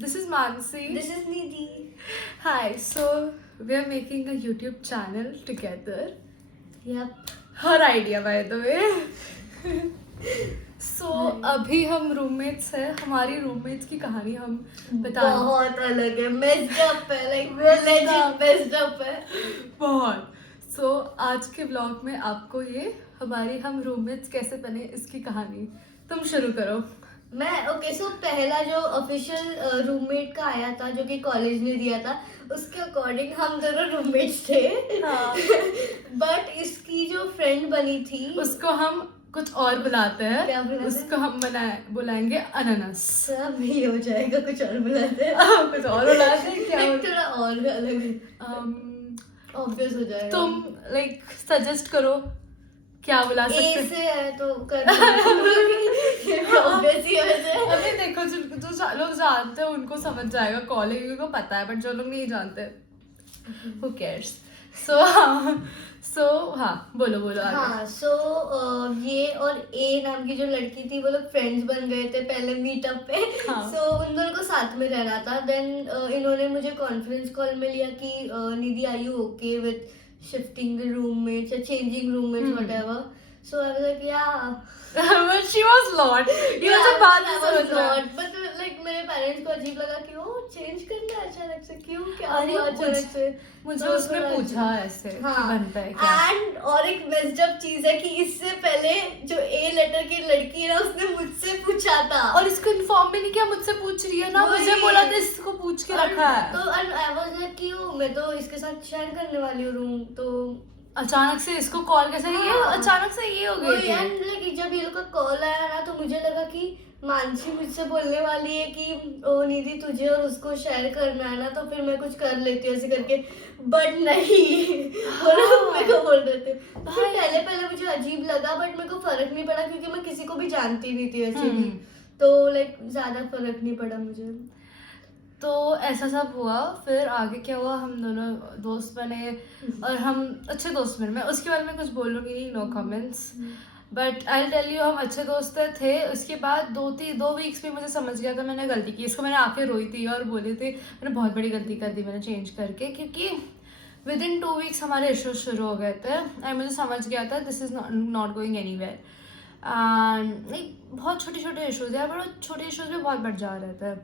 This is Mansi. This is Nidhi. Hi. So we are making a YouTube channel together. Yep. Her idea, by the way. So अभी हम roommates हैं. हमारी roommates की कहानी हम बता रहे हैं. बहुत अलग है, messed up है, like legit messed up है. बहुत. So आज के ब्लॉग में आपको ये हमारी हम रूममेट्स कैसे बने इसकी कहानी. तुम शुरू करो. मैं ओके सो पहला जो ऑफिशियल रूममेट का आया था जो कि कॉलेज ने दिया था उसके अकॉर्डिंग हम दोनों रूममेट्स थे. हाँ. बट इसकी जो फ्रेंड बनी थी उसको हम कुछ और बुलाते हैं. क्या बुलाते हैं? उसको हम बुलाएंगे अनानास. सब ही हो जाएगा, कुछ और बुलाते हैं. कुछ और बुलाते हैं क्या? Like, थोड़ा और अलग ऑब्वियस हो जाएगा. तुम लाइक सजेस्ट करो क्या बुला सकते ए हैं. से है तो कर ऑब्वियस ही है. अभी देखो जो लोग जानते हैं उनको समझ जाएगा, कॉलेज को पता है, बट जो लोग नहीं जानते who cares. So हाँ बोलो आगे. हाँ सो ये और ए नाम की जो लड़की थी वो लोग फ्रेंड्स बन गए थे पहले मीटअप पे. हाँ. सो उन दोनों को साथ में रहना था. देन इन्होंने मुझे कॉन्फ्रेंस कॉल में लिया कि Nidhi are you okay with shifting roommates या changing roommates whatever. So I was like yeah But she was not. ये तो बात नहीं समझ रहा है. बट लाइक मेरे पेरेंट्स को अजीब लगा कि ओ चेंज करना है अचानक से, क्यों क्या अरे हुआ अचानक से. मुझे तो उसने थोड़ा पूछा ऐसे कि हाँ. बनता है क्या. एंड और एक मेस्ड अप चीज है कि इससे पहले जो ए लेटर की लड़की है ना उसने मुझसे पूछा था और इसको इन्फॉर्म भी नहीं किया, मुझसे पूछ रही है ना. वही. मुझे बोला था इसको पूछ के रखा है. तो आई वाज लाइक कि मैं तो इसके साथ शेयर करने वाली हूँ रूम. तो अचानक से इसको कॉल कैसे. ये हाँ. अचानक से ये हो गई वही थी. एंड लाइक जब ये लोग का कॉल आया ना तो मुझे लगा कि मानसी मुझसे बोलने वाली है कि ओ निधि तुझे और उसको शेयर करना है ना तो फिर मैं कुछ कर लेती हूँ ऐसे करके. बट नहीं वो लोग मेरे को बोल रहे थे. फिर पहले मुझे अजीब लगा बट मेरे को फर्क नहीं पड़ा क्योंकि मैं किसी को भी जानती नहीं थी वैसे भी. तो लाइक ज्यादा फर्क नहीं पड़ा मुझे. तो ऐसा सब हुआ. फिर आगे क्या हुआ, हम दोनों दोस्त बने और हम अच्छे दोस्त बने. मैं उसके बारे में कुछ बोलूँगी नहीं, no comments. But I tell you हम अच्छे दोस्त थे. उसके बाद दो वीक्स में मुझे समझ गया था मैंने गलती की. इसको मैंने आके रोई थी और बोली थी मैंने बहुत बड़ी गलती कर दी मैंने चेंज करके, क्योंकि विद इन 2 वीक्स हमारे इश्यूज शुरू हो गए थे. और मुझे समझ गया था this is not going anywhere. Like बहुत छोटे इश्यूज है, बट छोटे इश्यूज में बहुत बढ़ जा रहे थे.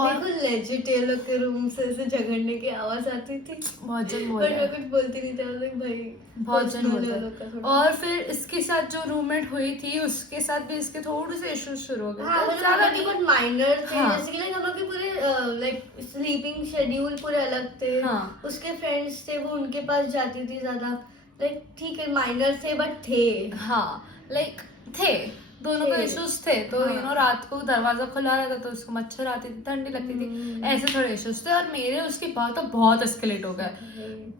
और लेजिट ये लोग के रूम से ऐसे झगड़ने की आवाज आती थी. बहुत जन बोल पर रहे मैं हैं. कुछ बोलती नहीं थी. भाई बहुत जन बोल personal है रहे लोग का हैं. थोड़ा. और फिर इसके साथ जो रूममेट हुई थी उसके साथ भी इसके थोड़े से इश्यूज शुरू हो गए. हाँ तो मतलब ज्यादा हम लोग के बहुत माइनर थे. हाँ. जैसे कि लाइक हम लोग के पूरे लाइक स्लीपिंग शेड्यूल पूरे अलग थे. हाँ. उसके फ्रेंड्स थे वो उनके पास जाती थी ज्यादा. लाइक ठीक है माइनर थे बट थे. हाँ लाइक थे दोनों का थे. इश्यूज थे. तो हाँ. यू नो रात को दरवाजा खुला रहता तो उसको मच्छर आती थी, ठंडी लगती थी, ऐसे थोड़े इश्यूज थे. और मेरे उसके बाद तो बहुत एस्केलेट हो गए,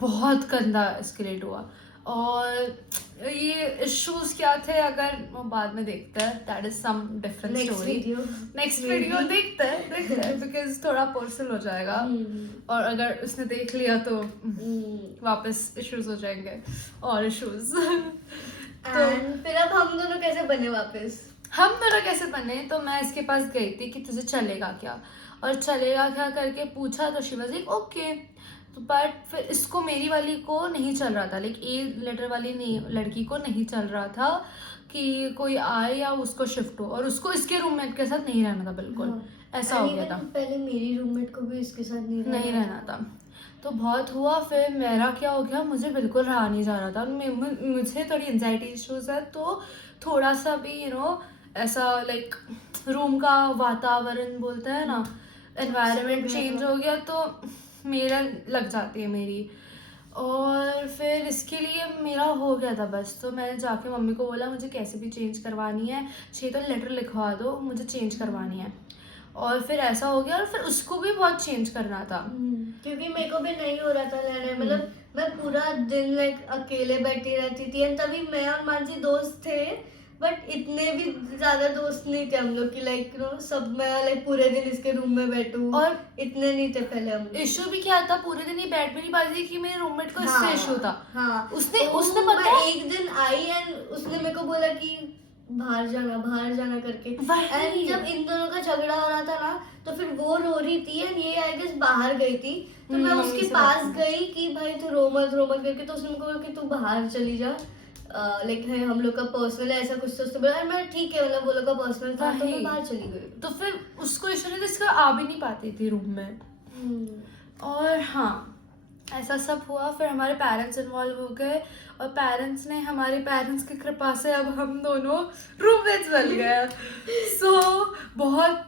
बहुत गंदा एस्केलेट हुआ. और ये इश्यूज क्या थे अगर वो बाद में देखते हैं, that is some different story. Next video देखते हैं बिकॉज थोड़ा पर्सनल हो जाएगा. और अगर उसने देख लिया तो वापस इश्यूज हो जाएंगे और इश्यूज. तो फिर अब हम दोनों कैसे बने वापस. हम दोनों कैसे बने, तो मैं इसके पास गई थी कि तुझे चलेगा क्या, और चलेगा क्या करके पूछा तो she was like okay. But फिर इसको मेरी वाली को नहीं चल रहा था, लाइक ए लेटर वाली लड़की को नहीं चल रहा था कि कोई आए या उसको शिफ्ट हो, और उसको इसके रूममेट के साथ नहीं रहना था बिल्कुल. ऐसा हो गया था. पहले मेरी रूममेट को भी इसके साथ नहीं रहना था. तो बहुत हुआ. फिर मेरा क्या हो गया, मुझे बिल्कुल रहा नहीं जा रहा था. मुझे थोड़ी एंजाइटी इश्यूज है, तो थोड़ा सा भी यू नो ऐसा लाइक रूम का वातावरण बोलते हैं ना, एनवायरनमेंट चेंज हो गया तो मेरा लग जाती है मेरी. और फिर इसके लिए मेरा हो गया था बस. तो मैंने जाके मम्मी को बोला मुझे कैसे भी चेंज करवानी है, चाहिए तो लेटर लिखवा दो, मुझे चेंज करवानी है. और फिर ऐसा हो गया. और फिर उसको भी बहुत चेंज करना था क्योंकि मेरे को भी नहीं हो रहा था लेने. मतलब मैं पूरा दिन लाइक अकेले बैठी रहती थी. एंड तभी मैं और मानसी दोस्त थे बट इतने भी ज्यादा दोस्त नहीं थे हम लोग की लाइक नो सब. मैं लाइक पूरे दिन इसके रूम में बैठूं और इतने नहीं थे पहले हम. इशू भी क्या था, पूरे दिन ही बैठ भी नहीं पाती थी कि मेरे रूममेट को इससे इशू था. हाँ उसने तो पता मैं है एक दिन आई एंड उसने मेरे को बोला कि बाहर जाना करके। वही। एंड जब इन दोनों का झगड़ा हो रहा था ना, तो फिर वो रो रही थी एंड ये आई गेस बाहर गई थी, तो मैं मम्मी उसके से पास बात गई कि भाई तू रो मत करके, तो उसने मुझे कहा कि तू बाहर चली जा, लाइक है हम लोग का पर्सनल है, ऐसा कुछ तो उसने बोला। मैं ठीक है, मतलब वो लोग का पर्सनल था, तो वही। मैं बाहर चली गई। तो फिर उसको इशू नहीं था, इसका आ भी नहीं पाती थी रूम में। और हाँ, ऐसा सब हुआ। फिर हमारे पेरेंट्स इन्वॉल्व हो गए, और पेरेंट्स ने, हमारे पेरेंट्स की कृपा से अब हम दोनों रूममेट्स बन गए। सो बहुत,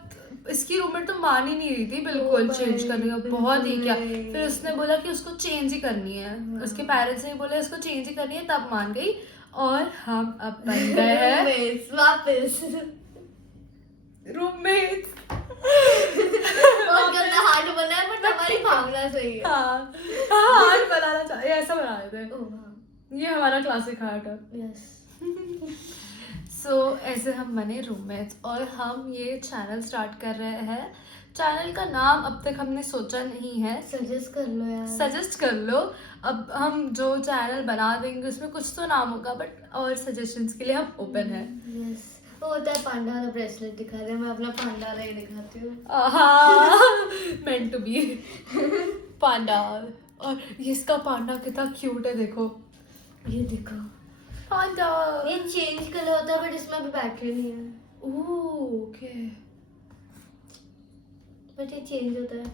इसकी रूममेट तो मान ही नहीं रही थी बिल्कुल ओ चेंज भाई, करने का, बिल्कुल बहुत ही क्या। नहीं। फिर उसने बोला कि उसको चेंज ही करनी है, उसके पेरेंट्स ने बोला इसको चेंज ही करनी है, तब मान गई। और हम अब बन गए हैं Roommates, वापस। रूममेट्स। बहुत गंदा हार्ट बना है, बट हमारी भावना सही है। हाँ हाँ, हार्ट बनाना चाहिए, ऐसा बना देते हैं। ओह हाँ, ये हमारा क्लासिक हार्ट है। यस। सो ऐसे हम बने रूममेट्स, और हम ये चैनल स्टार्ट कर रहे हैं। चैनल का नाम अब तक हमने सोचा नहीं है, सजेस्ट कर लो यार। सजेस्ट कर लो। अब हम जो चैनल बना देंगे उसमें कुछ तो नाम होगा, बट और सजेशंस के लिए हम ओपन है। यस, वो होता है पांडा वाला ब्रेसलेट दिखा रहे हैं, मैं अपना पांडा वाला ही दिखाती हूँ। मेंट टू बी पांडा। और ये इसका पांडा कितना क्यूट है, देखो ये देखो, पांडा। ये चेंज कलर होता है, बट इसमें अभी बैटरी नहीं है। ओके। बट ये चेंज होता है।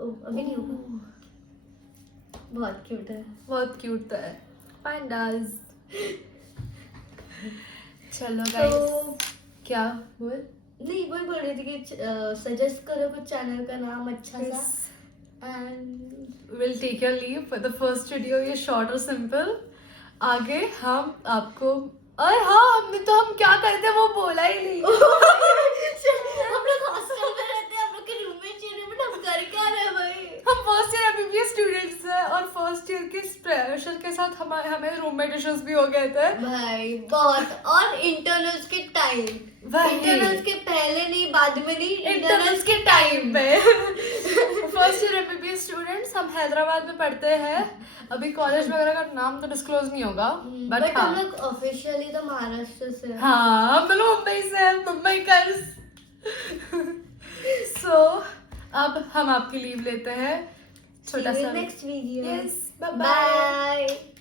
ओह, अभी नहीं होगा। बहुत क्यूट है। बहुत क्यूट है पांडाज। चलो तो गाइस, क्या बोल? नहीं, वही बोल रही थी कि सजेस्ट करो कुछ चैनल का नाम अच्छा सा। And will take your leave for the first video. ये शॉर्ट और सिंपल। आगे हम आपको, और हाँ, हम क्या करते हैं वो बोला ही नहीं। हम लोग हॉस्टल में रहते हैं, हम लोग के रूममेट चाहिए, बट हम कर क्या रहे हैं भाई? हम फर्स्ट ईयर एमबीबीएस स्टूडेंट्स हैं, और फर्स्ट ईयर के प्रेशर के साथ हमें रूममेट इश्यूज भी हो गए थे भाई बहुत। और इंटरनल्स के टाइम, वही। इंटरनल्स के पहले नहीं, बाद में नहीं, इंटरनल्स के टाइम पे। फर्स्ट ईयर एमबीबीएस स्टूडेंट्स, हम हैदराबाद में पढ़ते हैं। अभी कॉलेज वगैरह का नाम तो डिस्क्लोज नहीं होगा, बट बट हम हाँ, लोग ऑफिशियली तो महाराष्ट्र से हैं। हाँ, हम लोग मुंबई से हैं, मुंबई कर्स। सो अब हम आपकी लीव लेते हैं, छोटा सा। Next video. Yes, bye bye. Bye.